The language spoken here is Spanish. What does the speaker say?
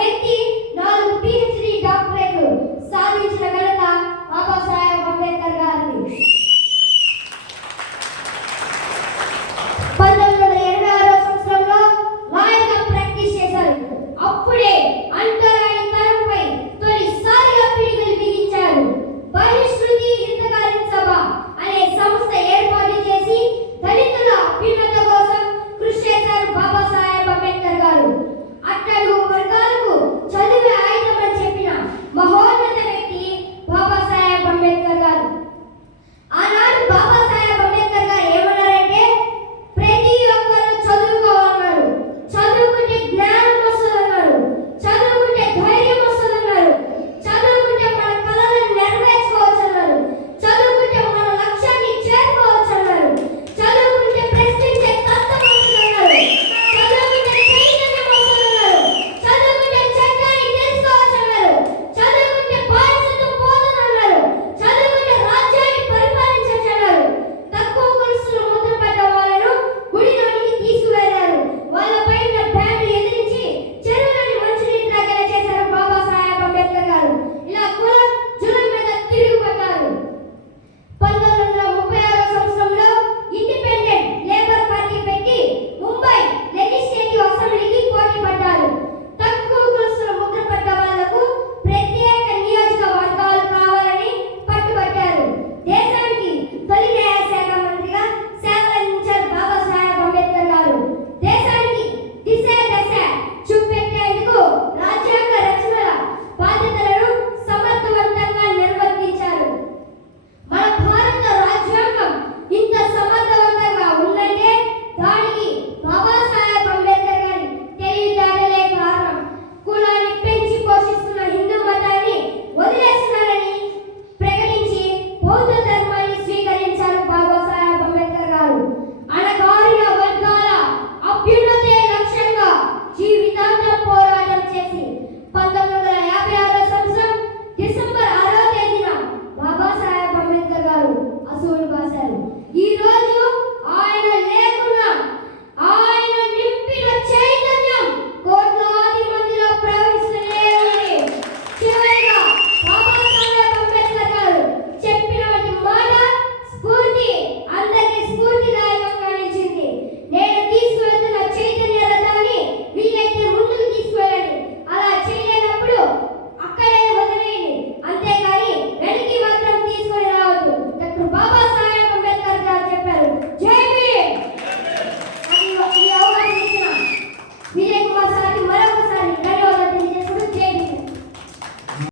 objetivo